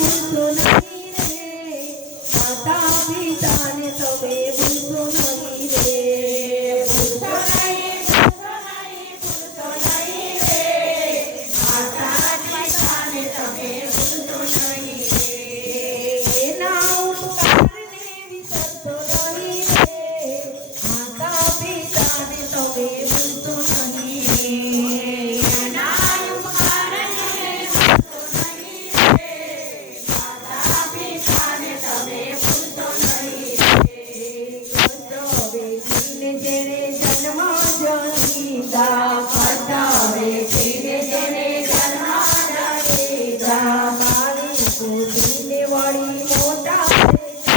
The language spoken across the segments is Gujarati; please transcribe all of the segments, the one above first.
ભૂલશો નહીં રે, માતા પિતાને તમે ભૂલશો નહીં રે, ભૂલશો નહીં, ભૂલશો નહીં રે, માતા પિતાને તમે ભૂલશો નહીં રે, એના ઉપકારને વિસરશો નહીં રે, માતા પિતાને તમે ભૂલશો નહીં રે, એના ઉપકારને વિસરશો નહીં રે, માતા પિતાને તમે ભૂલશો નહીં રે, બેટીને જેને જન્મ દીધા, બેટીને જેને જન્મ દીધા, પાણી પોતીને વળી મોટા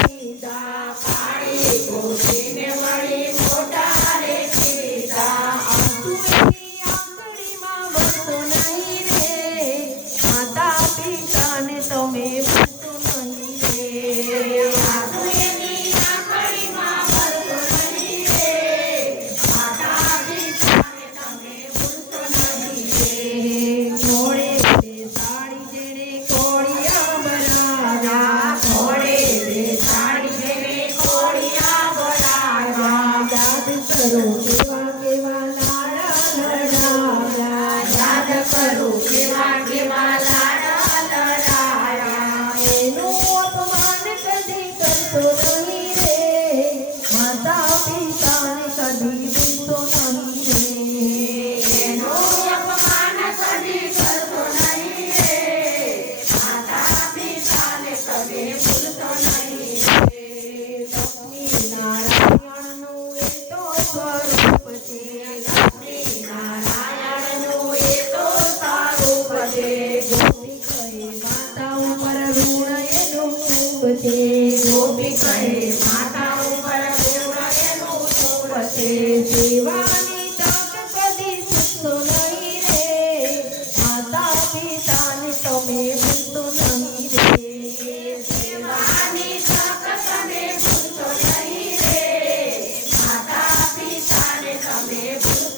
દીધા, પાણી પોતીને વળી મોટા દીધા, આંસુની આંગળીમાં વસો નહીં રે, માતા પિતાને તમે ભૂલશો નહીં રે, આંસુની આંગળીમાં વસો નહીં રે, માતા પિતાને તમે ભૂલશો નહીં રે, ઘોડે બેસાડી જેને કોળિયા બનાવ્યા, ઘોડે બેસાડી જેને કોળિયા બનાવ્યા, યાદ કરો કેવા કેવા લાડા લડાવ્યા, યાદ કરો કેવા કેવા લાડા લડાવ્યા, એનું અપમાન કદી કરશો નહીં રે, માતા પિતાને કદી ભૂલશો નહીં રે, એનું અપમાન કદી કરશો નહીં રે, માતા પિતાને કદી ભૂલશો નહીં રે, લક્ષ્મીનારાયણનું એ તો સ્વરૂપ છે, લક્ષ્મીનારાયણનું એ તો સ્વરૂપ છે, ગોપી કહે માતા ઉપર ઋણ એનું શુભ છે, ગોપી કહે માતા ઉપર ઋણ એનું શુભ છે, સેવાની તક કદી ચૂકશો નહીં રે, માતા પિતાને તમે ભૂલશો નહીં રે, સેવાની તક તમે ભૂલશો નહીં રે, માતા પિતાને તમે ભૂલશો